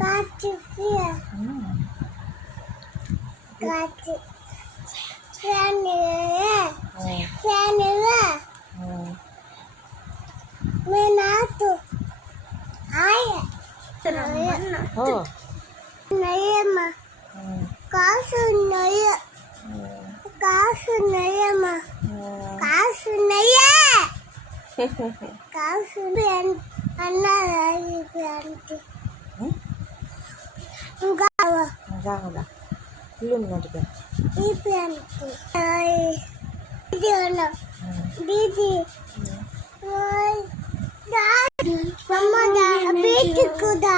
காற்று காற்று மீனாத்து ஆய நயமா காசு நய காசு நயமா காசு நய காசு அண்ணா aunty Enggak. Belum nanti kan. Itu nanti. Video Didi. Mama dah, betul dah.